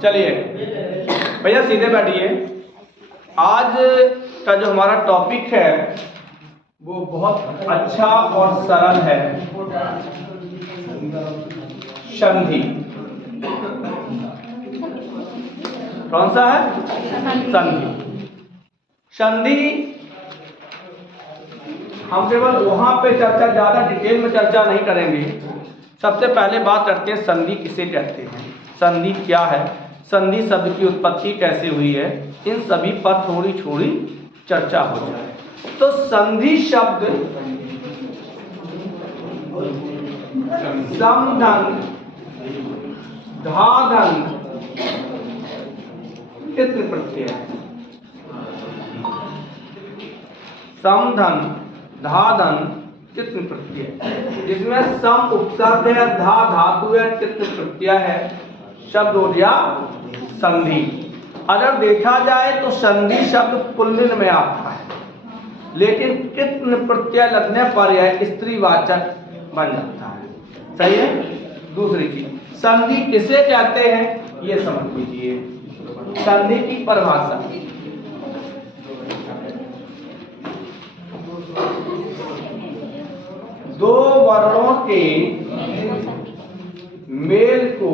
चलिए भैया सीधे बैठिए। आज का जो हमारा टॉपिक है वो बहुत अच्छा और सरल है, संधि। कौन सा है? संधि। संधि हम केवल वहां पे चर्चा, ज्यादा डिटेल में चर्चा नहीं करेंगे। सबसे पहले बात करते हैं संधि किसे कहते हैं, संधि क्या है, संधि शब्द की उत्पत्ति कैसे हुई है, इन सभी पर थोड़ी थोड़ी चर्चा हो जाए। तो संधि शब्द समधन, धाधन, तित्र प्रत्यय है। समधन, धाधन, तित्र प्रत्यय, जिसमें सम उपसर्ग है, धा धातु है, तित्र प्रत्यय है, शब्द हो गया संधि। अगर देखा जाए तो संधि शब्द पुल्लिंग में आता है, लेकिन तित्र प्रत्यय लगने पर यह स्त्रीवाचक बन जाता है। सही है। दूसरी चीज, संधि किसे कहते हैं ये समझ लीजिए। संधि की परिभाषा, दो वर्णों के मेल को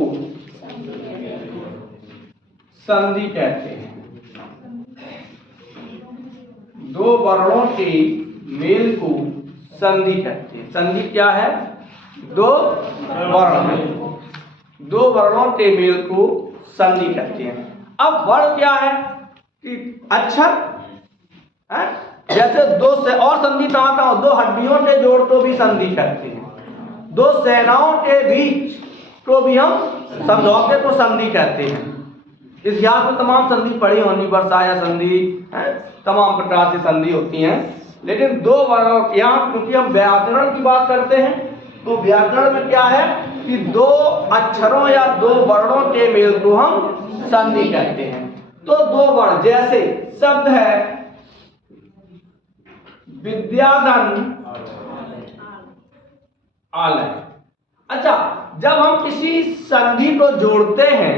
संधि कहते हैं। दो वर्णों के मेल को संधि कहते हैं। संधि क्या है? दो वर्ण, दो वर्णों के मेल को संधि कहते हैं। अब वर्ण क्या है कि अक्षर है? जैसे दो से और संधि कहाँ कहाँ, दो हड्डियों के जोड़ को भी संधि कहते हैं। दो सेनाओं के बीच को भी हम समझौते को संधि कहते हैं। इतिहास में तमाम संधि पढ़ी होनी, वर्षाया संधि है, तमाम प्रकार से संधि होती हैं। लेकिन दो वर्णों, यहाँ क्योंकि हम व्याकरण की बात करते हैं तो व्याकरण में क्या है कि दो अक्षरों या दो वर्णों के मेल को हम संधि कहते हैं। तो दो वर्ण, जैसे शब्द है विद्याधन आलय। अच्छा, जब हम किसी संधि को जोड़ते हैं,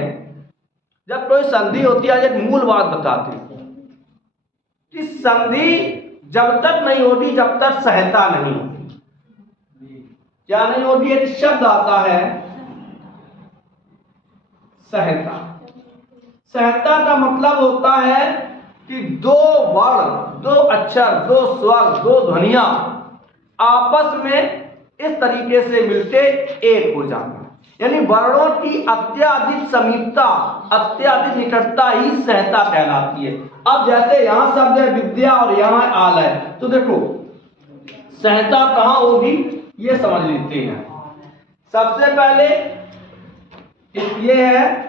जब कोई संधि होती है, एक मूल बात बताते हैं कि संधि जब तक नहीं होती जब तक सहता नहीं होती। क्या नहीं होती? एक शब्द आता है सहता। सहता का मतलब होता है कि दो वर्ण, दो अक्षर, दो स्वर, दो ध्वनियां आपस में इस तरीके से मिलके एक हो जाना, यानी वर्णों की अत्यधिक समीपता, अत्यधिक निकटता ही सहता कहलाती है। अब जैसे यहां शब्द है विद्या और यहां आलय, तो देखो सहता कहां होगी ये समझ लेते हैं। सबसे पहले ये है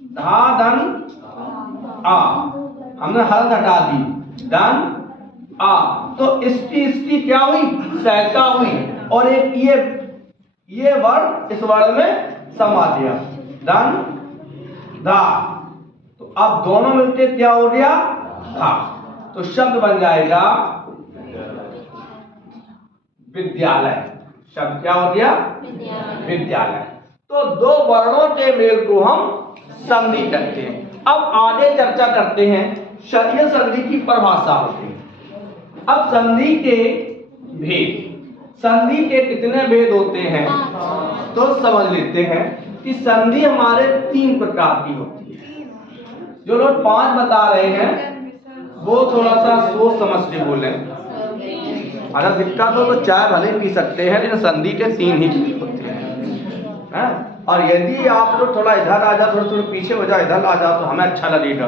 धा धन आ, हमने हल हटा दी, धन आ, तो इसकी क्या हुई? सहता हुई। और एक ये वर्ण इस वर्ण में समा दिया, धन धा, तो अब दोनों मिलके क्या हो गया? धा। तो शब्द बन जाएगा विद्यालय। शब्द क्या हो गया? विद्यालय। तो दो वर्णों के मेल को हम संधि कहते हैं। अब आगे चर्चा करते हैं शरीय संधि की परिभाषा होती है। अब संधि के भेद, संधि के कितने भेद होते हैं तो समझ लेते हैं कि संधि हमारे तीन प्रकार की होती है। जो लोग पांच बता रहे हैं वो थोड़ा सा सोच समझ के बोलें। अगर दिक्कत हो तो चाय भले पी सकते हैं, लेकिन संधि के तीन ही होते हैं। और यदि आप लोग थोड़ा इधर आ जाओ, थोड़ा पीछे हो जाओ, इधर आ जाओ तो हमें अच्छा लगेगा।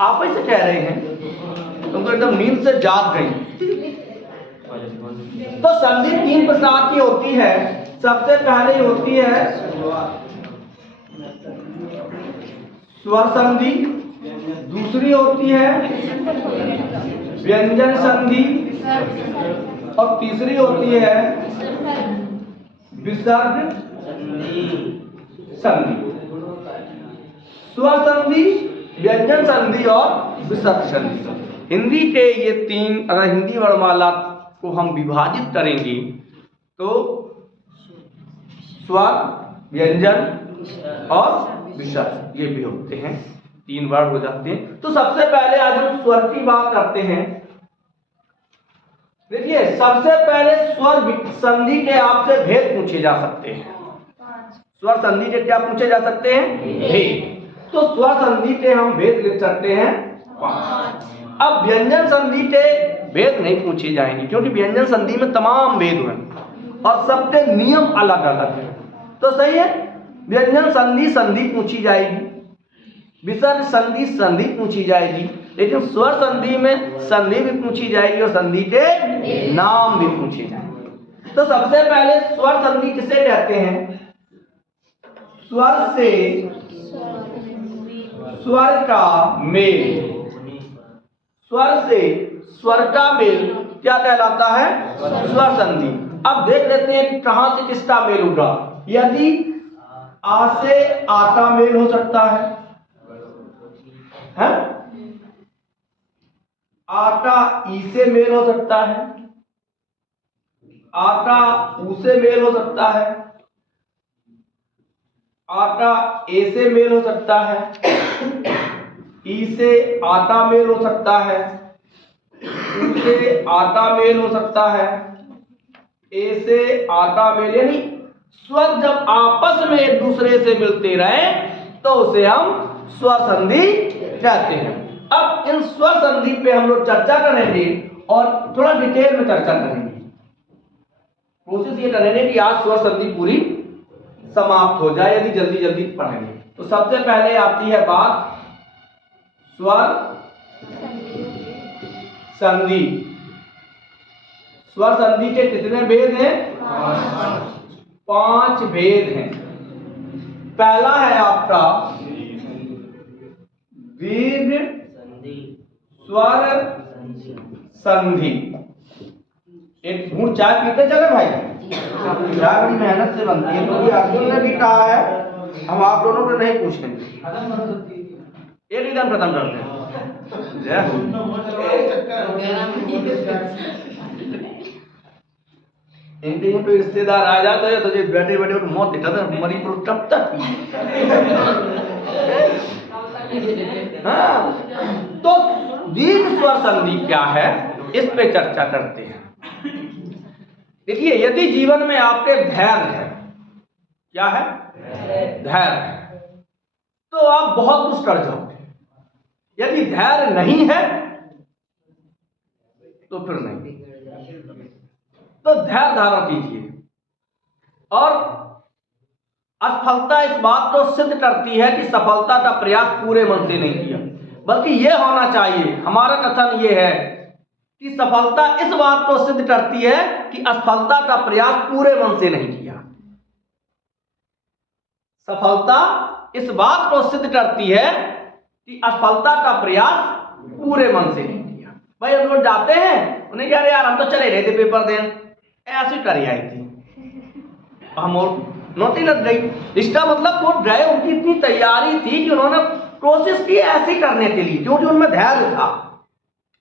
आप ऐसे कह रहे हैं, तुम तो एकदम नींद से जाग गई। तो संधि तीन प्रकार की होती है। सबसे पहले होती है स्वर संधि, दूसरी होती है व्यंजन संधि, और तीसरी होती है विसर्ग संधि। स्वर संधि, व्यंजन संधि और विसर्ग संधि। हिंदी के ये तीन, अगर हिंदी वर्णमाला को हम विभाजित करेंगे तो स्वर, व्यंजन और विसर्ग, ये भी होते हैं, 3 वर्ड हो जाते हैं। तो सबसे पहले आज हम स्वर की बात करते हैं। देखिए, सबसे पहले स्वर संधि के आपसे भेद पूछे जा सकते हैं। स्वर संधि के क्या पूछे जा सकते हैं? भेद। तो स्वर संधि के हम भेद लिख सकते हैं 5। अब व्यंजन संधि के भेद नहीं पूछे जाएंगे, क्योंकि व्यंजन संधि में तमाम भेद हैं और सबके नियम अलग अलग हैं। तो सही है, व्यंजन संधि संधि पूछी जाएगी, विसर्ग संधि संधि पूछी जाएगी, लेकिन स्वर संधि में संधि भी पूछी जाएगी और संधि के नाम भी पूछे जाएंगे। तो सबसे पहले स्वर संधि किसे कहते हैं? स्वर से स्वर का मेल, स्वर से स्वर का मेल क्या कहलाता है? स्वर संधि। अब देख लेते हैं कि कहां से किसका मेल होगा। यदि आ से आ का मेल हो सकता है, आटा ई से मेल हो सकता है, आटा ऊ से मेल हो सकता है, आटा ए से मेल हो सकता है, ई से आटा मेल हो सकता है, ऊ से आटा मेल हो सकता है, ए से आटा मेल, यानी स्वर जब आपस में एक दूसरे से मिलते रहे तो उसे हम स्वर संधि कहते हैं। अब इन स्वर संधि पे हम लोग चर्चा करेंगे और थोड़ा डिटेल में चर्चा करेंगे। कोशिश ये करेंगे कि आज स्वर संधि पूरी समाप्त हो जाए, यदि जल्दी जल्दी पढ़ेंगे। तो सबसे पहले आती है बात स्वर संधि। स्वर संधि के कितने भेद हैं? 5 भेद हैं। पहला है आपका दीर्घ स्वर संधि। एक घूंट चाय पीते चले भाई, चाय बड़ी मेहनत से बनती है, क्योंकि अर्जुन ने भी कहा है, हम आप दोनों को नहीं पूछेंगे, एक ही दिन खत्म करते हैं। इनके यहाँ पे रिश्तेदार आ जाते हैं तो ये बैठे बैठे और मौत दिखा था मरी पर कब तक। हाँ, तो दीर्घ स्वर संधि क्या है, इस पे चर्चा करते हैं। देखिए, यदि जीवन में आपके धैर्य है, क्या है? धैर्य है, तो आप बहुत कुछ कर जाओगे। यदि धैर्य नहीं है तो फिर नहीं। तो धैर्य धारण कीजिए। और असफलता इस बात को सिद्ध करती है कि सफलता का प्रयास पूरे मन से नहीं किया, बल्कि यह होना चाहिए, हमारा कथन यह है कि सफलता इस बात को सिद्ध करती है कि असफलता का प्रयास पूरे मन से नहीं किया। सफलता इस बात को सिद्ध करती है कि असफलता का प्रयास पूरे मन से नहीं किया। भाई हम लोग जाते हैं, उन्हें कह रहे यार हम तो चले रहे थे पेपर देने, ऐसे कर आई थी, हम और नौकरी लग गई। इसका मतलब वो गए, उनकी इतनी तैयारी थी कि उन्होंने कोशिश की ऐसे करने के लिए, क्योंकि उनमें धैर्य था।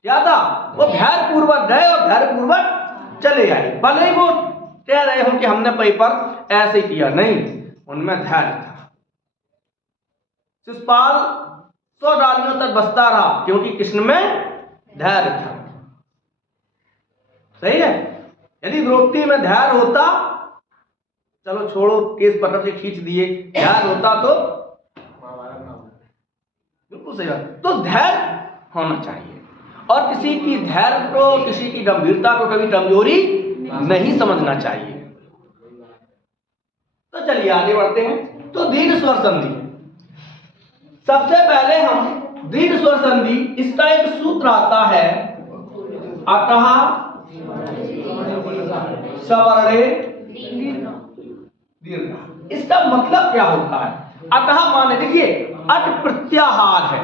क्या था? वो धैर्य पूर्वक गए और धैर्य पूर्वक चले आए। भले ही वो कह रहे हो कि हमने पेपर ऐसे किया, नहीं, उनमें धैर्य था। शिशुपाल 100 डालियों तक बसता रहा, क्योंकि कृष्ण में धैर्य था। सही है। यदि द्रौपदी में धैर्य होता, चलो छोड़ो, केस पकड़ के खींच दिए, धैर्य होता तो बिल्कुल सही बात। तो धैर्य होना चाहिए, और किसी की धैर्य को, किसी की गंभीरता को कभी कमजोरी नहीं समझना चाहिए। तो चलिए आगे बढ़ते हैं। तो दीर्घ स्वर संधि, सबसे पहले हम दीर्घ स्वर संधि, इसका एक सूत्र आता है अतः सवर्णे दीर्घ। इसका मतलब क्या होता है? अतः माने, देखिए, अट प्रत्याहार है।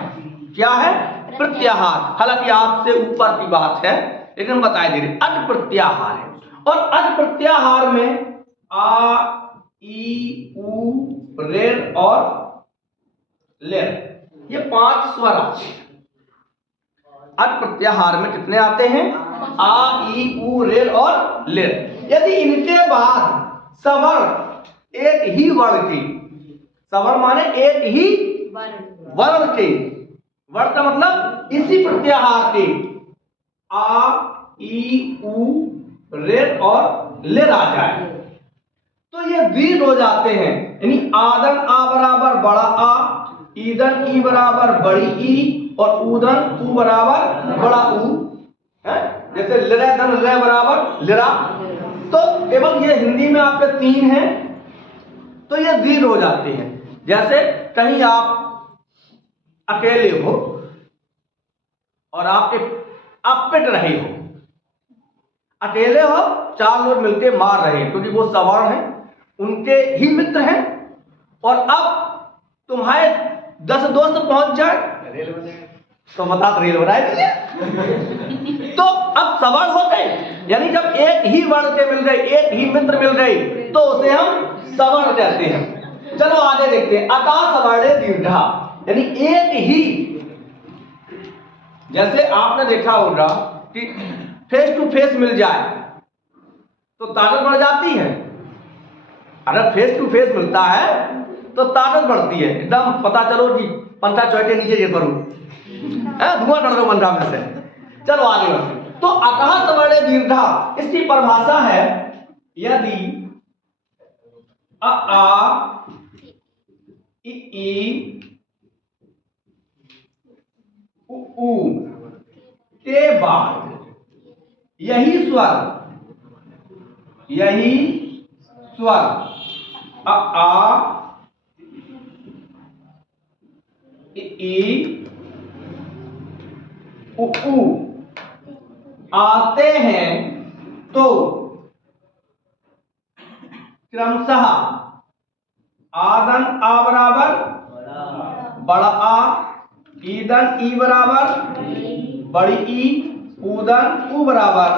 क्या है? प्रत्याहार। हालांकि आपसे ऊपर की बात है, लेकिन बताए दे रहे, अट प्रत्याहार है। और अट प्रत्याहार में आ, ई, उ, रेर और लेर, ये 5 स्वर आते हैं। अट प्रत्याहार में कितने आते हैं? आ, ई, उ, रेर और लेर। यदि इनके बाद सवर्ण एक ही वर्ण के, सवर्ण माने एक ही वर्ण के, वर्ण का मतलब इसी प्रत्याहार के, आ ई उ रे और ले आ जाए तो ये दीर्घ हो जाते हैं। यानी आदन आ बराबर बड़ा आ, ईदन ई बराबर बड़ी ई और ऊदन ऊ बराबर बड़ा ऊ है। जैसे लिरदन ले बराबर लिरा, तो केवल ये हिंदी में आपके 3 हैं तो ये दीर्घ हो जाते हैं। जैसे कहीं आप अकेले हो और आप पिट रहे हो, अकेले हो, 4 लोग मिलकर मार रहे हैं क्योंकि वो सवर्ण हैं, उनके ही मित्र हैं, और अब तुम्हारे 10 दोस्त पहुंच जाए तो बता रेल बनाए तो अब सवर्ण हो गए। यानी जब एक ही वर्ण के मिल गए, एक ही मित्र मिल गए तो उसे हम सवर्ण कहते हैं। चलो आगे देखते हैं। अतः सवर्णे दीर्घा, यानी एक ही, जैसे आपने देखा होगा कि फेस टू फेस मिल जाए तो ताकत बढ़ जाती है। अगर फेस टू फेस मिलता है तो ताकत बढ़ती है। एकदम पता चलो कि पंखा चौके नीचे ये करूं, धुआं कर दो पंखा में से। चलो आगे बढ़ते। तो अतः सवर्णे दीर्घा, इसकी परिभाषा है यदि आ ई उ के बाद यही स्वर आ ई उ आते हैं तो क्रमशः आदन आ बराबर बड़ा आ, ईदन ई बराबर बड़ी ई, ऊदन ऊ बराबर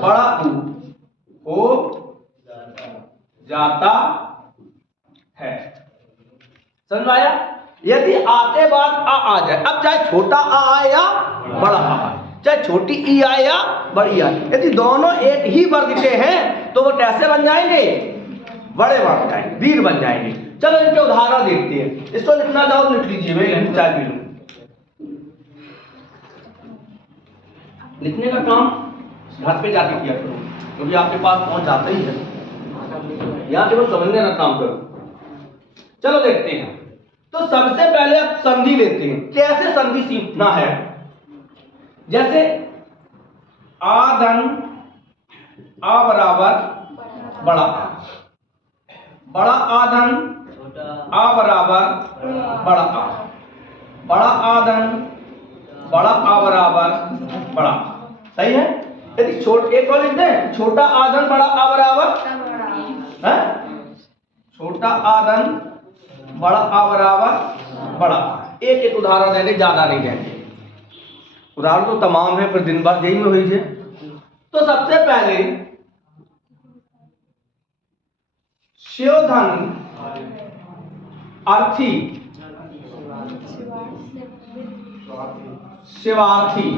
बड़ा ऊ हो जाता है। समझ आया? यदि आते बाद आ जाए, अब चाहे छोटा आ आए या बड़ा आ आए, चाहे छोटी ई आए या बड़ी आए, यदि दोनों एक ही वर्ग के हैं तो वो कैसे बन जाएंगे? बड़े बन जाएंगे, दीर्घ बन जाएंगे। चलो इनके उदाहरण देखते हैं। इसको लिखना चाहो लिख लीजिए, मैं चाय पी लूं। लिखने का काम घर पे जाके किया करो क्योंकि आपके पास पहुंच जाता ही है, यहां केवल समझने का काम करो। चलो देखते हैं। तो सबसे पहले आप संधि लेते हैं। कैसे संधि सीखना है? जैसे आदन आ बराबर बड़ा आ, बड़ा आदन आ बराबर बड़ा आ, बड़ा आदन बड़ा आ बराबर बड़ा। सही है? यदि एक और लिख दें, छोटा आदन बड़ा आ बराबर है, छोटा आदन बड़ा आ बराबर बड़ा। एक एक उदाहरण देंगे, ज्यादा नहीं देंगे, उदाहरण तो तमाम है, फिर दिन भर यही में हुई है। तो सबसे पहले शिवधन अर्थी शिवार्थी।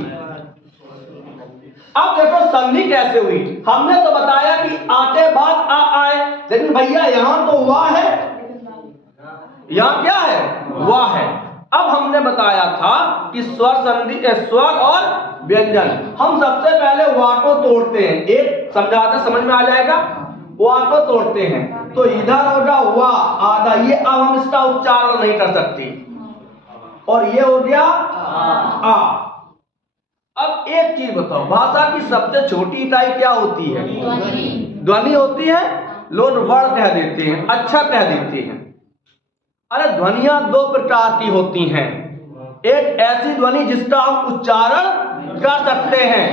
अब देखो संधि कैसे हुई। हमने तो बताया कि आते बाद आ आए, लेकिन भैया यहां तो वाह है, यहां क्या है? वाह है। अब हमने बताया था कि स्वर संधि, स्वर और व्यंजन, हम सबसे पहले वाह को तोड़ते हैं। एक समझाते समझ में आ जाएगा। वाह को तोड़ते हैं तो इधर होगा वाह आधा, ये अब हम इसका उच्चारण नहीं कर सकते, और ये हो गया आ। अब एक चीज बताओ, भाषा की सबसे छोटी इकाई क्या होती है? ध्वनि होती है। लोग वर्ण कह देते हैं, अक्षर कह देते हैं। अरे ध्वनियां 2 प्रकार की होती हैं। एक ऐसी ध्वनि जिसका हम उच्चारण कर सकते हैं,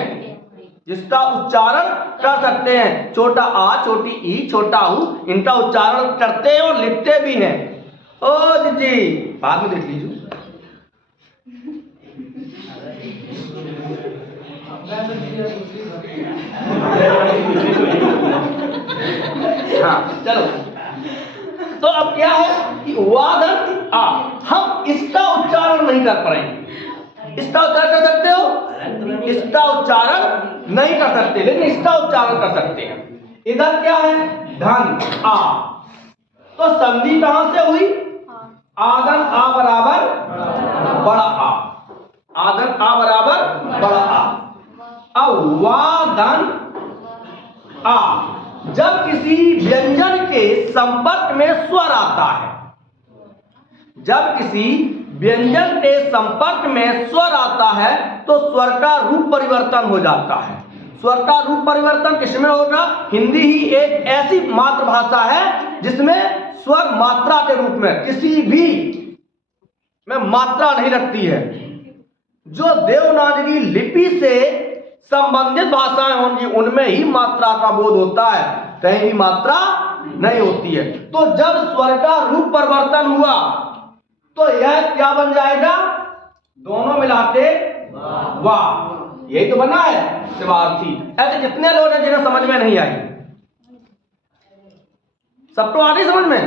जिसका उच्चारण कर सकते हैं। छोटा आ, छोटी ई, छोटा ऊ, इनका उच्चारण करते हैं और लिखते भी हैं। ओ जी बाद में देख लीजिए। हाँ चलो, तो अब क्या है कि वादन आ, हम इसका उच्चारण नहीं कर पाएंगे। इसका उच्चारण कर सकते हो? इसका उच्चारण नहीं कर सकते, लेकिन इसका उच्चारण कर सकते हैं। इधर क्या है? धन आ, तो संधि कहां से हुई? आधन आ बराबर बड़ा आ, आधन आ बराबर बड़ा आ। अब वाधन आ, जब किसी व्यंजन के संपर्क में स्वर आता है, जब किसी व्यंजन के संपर्क में स्वर आता है तो स्वर का रूप परिवर्तन हो जाता है। स्वर का रूप परिवर्तन किसमें होगा? हिंदी ही एक ऐसी मातृभाषा है जिसमें स्वर मात्रा के रूप में किसी भी में मात्रा नहीं रखती है। जो देवनागरी लिपि से संबंधित भाषाएं होंगी उनमें ही मात्रा का बोध होता है, कहीं भी मात्रा नहीं होती है। तो जब स्वर का रूप परिवर्तन हुआ तो यह क्या बन जाएगा? दोनों मिलाके वाह, यही तो बना है शिवार्थी। ऐसे जितने लोग हैं जिन्हें समझ में नहीं आई, सबको आ गई समझ में?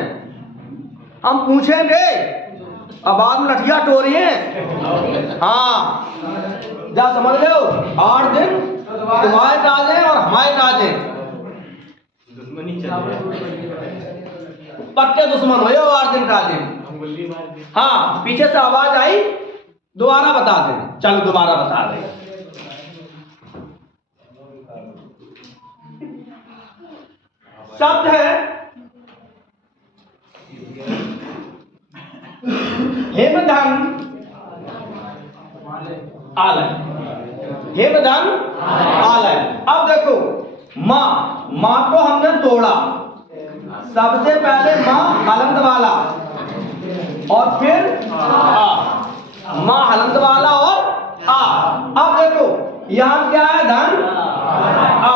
हम पूछेंगे अब बाद में लठिया टोरिए। हाँ, जा समझ लो, 8 दिन तुम्हारे काजे और हमारे काजे, पक्के दुश्मन हो 8 दिन काजे। हाँ, पीछे से आवाज आई, दोबारा बता दे। चलो दोबारा बता दे। शब्द है हेमधन आलय, हेमधन आलय। अब देखो, माँ, माँ को हमने तोड़ा, सबसे पहले माँ हलंत वाला और फिर आ, माँ हलंत वाला और आ। अब देखो यहाँ क्या है? धन आ।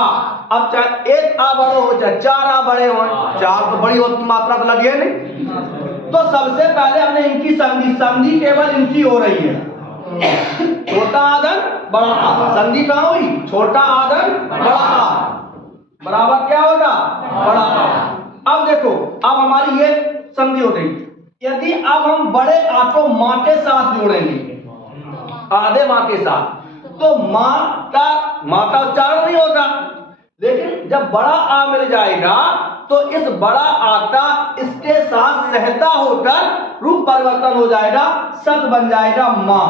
अब चाहे एक आ बड़ो हो चाहे 4 आ बड़े हो, 4 तो बड़ी होती मात्रा तो लगी है नहीं। तो सबसे पहले हमने इनकी संधि, संधि केवल इनकी हो रही है, छोटा आदन बड़ा आ। संधि कहां हुई? छोटा आदन बड़ा आ बराबर क्या होगा? बड़ा आ। अब देखो, अब हमारी ये संधि हो गई। यदि अब हम बड़े आ को मां के साथ जोड़ेंगे, आधे मां के साथ, तो मां का उच्चारण नहीं होगा। लेकिन जब बड़ा आ मिल जाएगा तो इस बड़ा आ का इसके साथ सहता होकर रूप परिवर्तन हो जाएगा, शब्द बन जाएगा मां।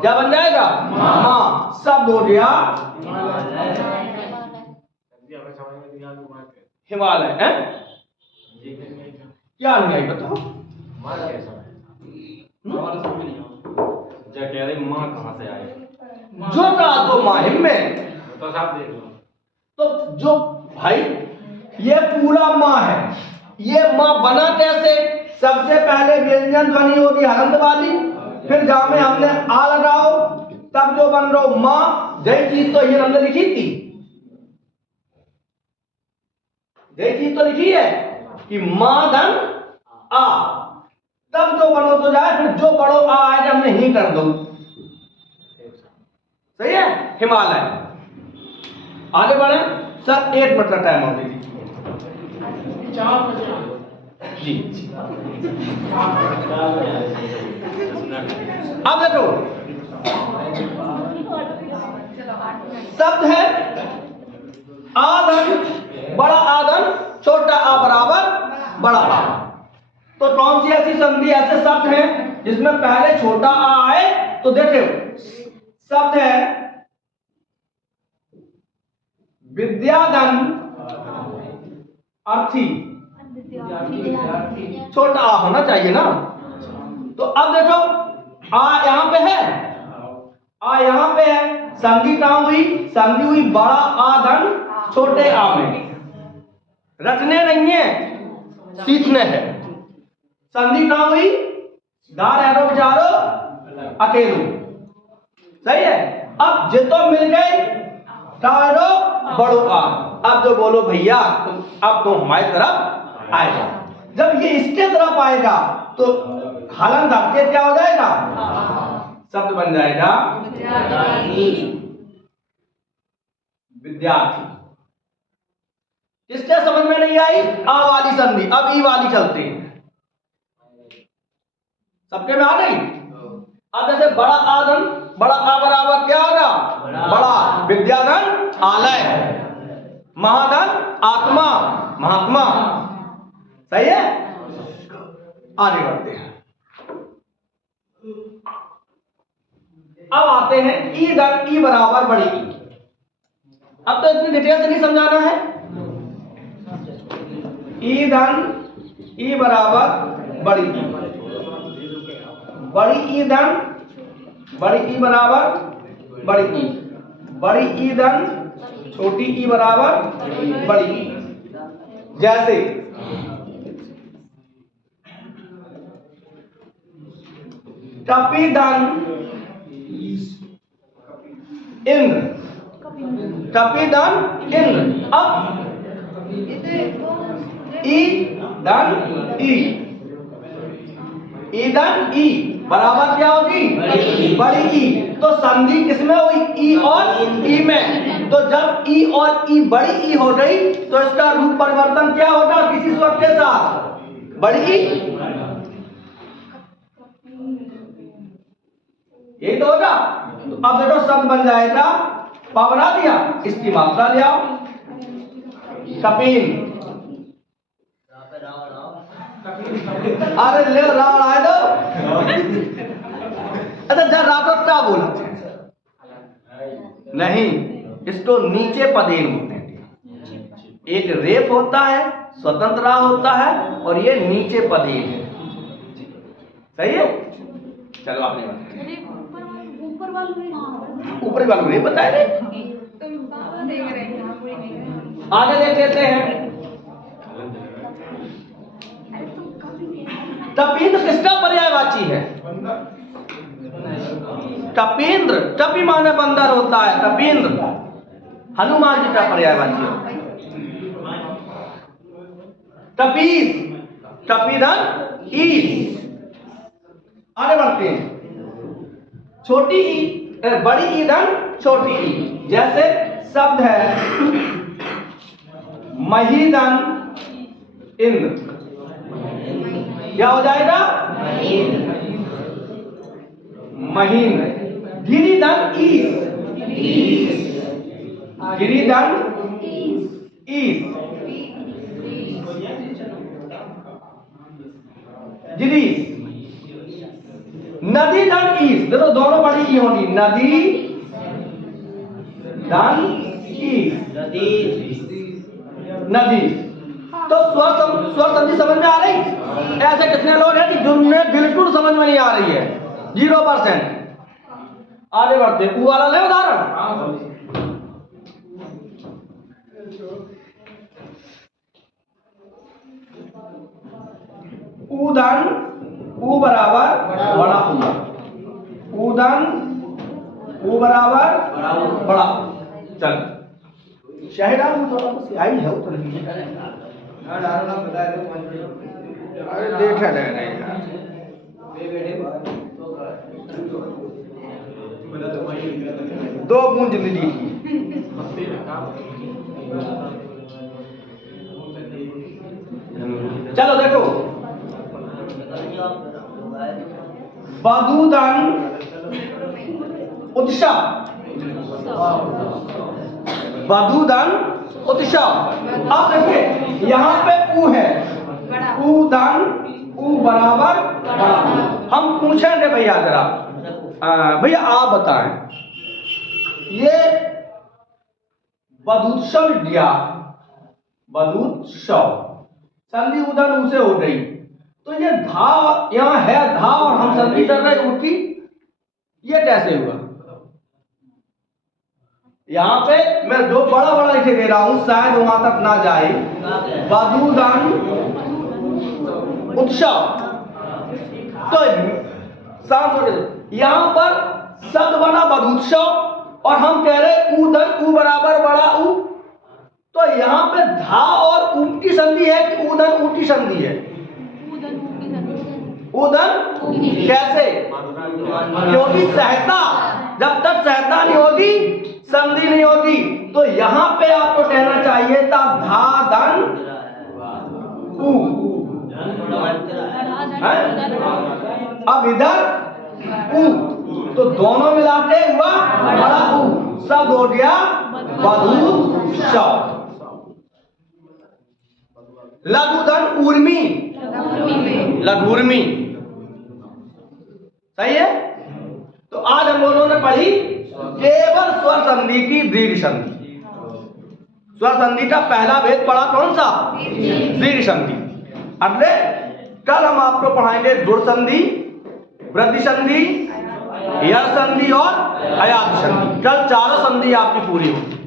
क्या बन जाएगा? मां। शब्द हो गया हिमालय। है क्या नहीं आई बताओ? कह रहे माँ कहाँ से आए? जो कहा तो माहिम में तो साहब देख लो। तो जो भाई ये पूरा माँ है, ये माँ बना कैसे? सबसे पहले व्यंजन ध्वनि होगी हलंत वाली, फिर जहां में हमने आ लगाओ तब जो बन रहा माँ। यही चीज तो ये हमने लिखी थी, यही चीज तो लिखी है कि माँ धन आ, तब जो बनो तो जाए, फिर जो बड़ो आ आए हमने ही कर दो। सही है? हिमालय। आगे बढ़े सर, 1 मिनट का टाइम हो गई जी। अब देखो, शब्द है आधन बड़ा आधन, छोटा आ बराबर बड़ा आ। तो कौन सी ऐसी संधि, ऐसे शब्द हैं जिसमें पहले छोटा आ आए? तो देखो, शब्द है विद्याधन अर्थी, छोटा आ होना चाहिए ना। तो अब देखो, आ यहां पे है, आ यहां पे है, संधि कहां हुई? संधि हुई बड़ा आ धन छोटे आ में। रटने नहीं है, सीखने है। संधि कहां हुई? दार एरो विचारो अकेलो। सही है? अब जितो मिल गए तारो बड़ो आ। अब जो बोलो भैया अब तो हमारी तरफ आएगा। जब ये इसके तरफ आएगा तो हलन धक्के क्या हो जाएगा? शब्द बन जाएगा विद्यार्थी। किसके समझ में नहीं आई? आ वाली संधि। अब ई वाली चलती है, सबके में आ गई। अब जैसे बड़ा आधन, बड़ा आ बराबर क्या होगा? बड़ा। विद्याधन आलय, महाधन आत्मा महात्मा। सही है, आगे बढ़ते हैं। अब आते हैं ई धन ई बराबर बड़ी ई। अब तो इतनी डिटेल से नहीं समझाना है। ई धन ई बराबर बड़ी ई, बड़ी ई धन बड़ी ई बराबर बड़ी ई, बड़ी ई धन छोटी ई बराबर बड़ी ई। जैसे कपि धन इंद्र, कपि धन इंद्र। अब ई धन ई, ई धन ई बराबर क्या होगी? बड़ी ई। तो संधि किसमें हुई? ई और ई में। तो जब ई और ई बड़ी ई हो गई तो इसका रूप परिवर्तन क्या होगा किसी स्वर के साथ? बड़ी ई। यही तो होगा। तो अब देखो शब्द बन जाएगा, पा बना दिया, इसकी मात्रा ले आओ, कपिन। अरे ले रावण आए दो। अच्छा जब राठौर क्या बोला नहीं, इसको नीचे पदेन बोलते हैं। एक रेप होता है, स्वतंत्र राह होता है, और ये नीचे पदेन है। सही है। चलो आपने ऊपर वालों ने बताया नहीं, आगे देख लेते हैं। कपींद्र किसका पर्यायवाची है? कपींद्र, कपि माने बंदर होता है, कपींद्र हनुमान जी का पर्यायवाची है। कपीस, कपिधन ईस। आगे बढ़ते हैं। छोटी ई बड़ी ई धन छोटी ई। जैसे शब्द है महीधन इंद्र, क्या हो जाएगा? महींद्र। गिरिधन ईस, गिरिधन ईस, गिरीश। नदी धन ईस, देखो दोनों बड़ी ई होगी, नदी धन ईस, नदी। तो स्वर संधि समझ में आ रही? ऐसे कितने लोग हैं कि जिनमें बिल्कुल समझ में नहीं आ रही है? 0%। आगे बढ़ते हैं। ऊ वाला ले उदाहरण। उधन ऊ बराबर बड़ा ऊ, उधन ऊ बराबर बड़ा। चल शायद आप थोड़ा सियाही है तो नहीं, अरे देखा नहीं, दो बूंद मिली थी। चलो देखो, बधूधन उत्सव, बधूधन उत्सव। अब देखिए यहाँ पे ऊ है, ऊ धन ऊ बराबर बड़ा। हम पूछेंगे भैया जरा, भैया आप बताएं, ये बधूत्सव दिया, बधूत्सव संधि उधन उसे हो गई, तो ये धा यहाँ है धा और हम संधि कर रहे ऊ की, ये कैसे हुआ? यहाँ पे मैं जो बड़ा बड़ा लिखे दे रहा हूं शायद वहां तक ना जाए। बधूधन उत्सव, तो यहाँ पर शब्द बना बधूत्सव और हम कह रहे ऊधन ऊ बराबर बड़ा ऊ, तो यहाँ पे धा और ऊ की संधि है कि ऊधन ऊ की संधि है? ऊधन कैसे? क्योंकि सहता, जब तक सहता नहीं होगी संधि नहीं होगी। तो यहाँ पे आपको कहना चाहिए था धा धन ऊ। अब इधर ऊ, तो दोनों मिलाते हुआ बड़ा ऊ, सब हो गया बधूत्सव। लघुधन ऊर्मी, लघुर्मी। सही है। तो आज हम लोगों ने पढ़ी केवल स्वर संधि की दीर्घ संधि। स्वर संधि का पहला भेद पढ़ा कौन सा? दीर्घ संधि। अगले कल हम आपको पढ़ाएंगे गुण संधि, वृद्धि संधि, यह संधि और अयात संधि। कल चारों संधि आपकी पूरी होगी।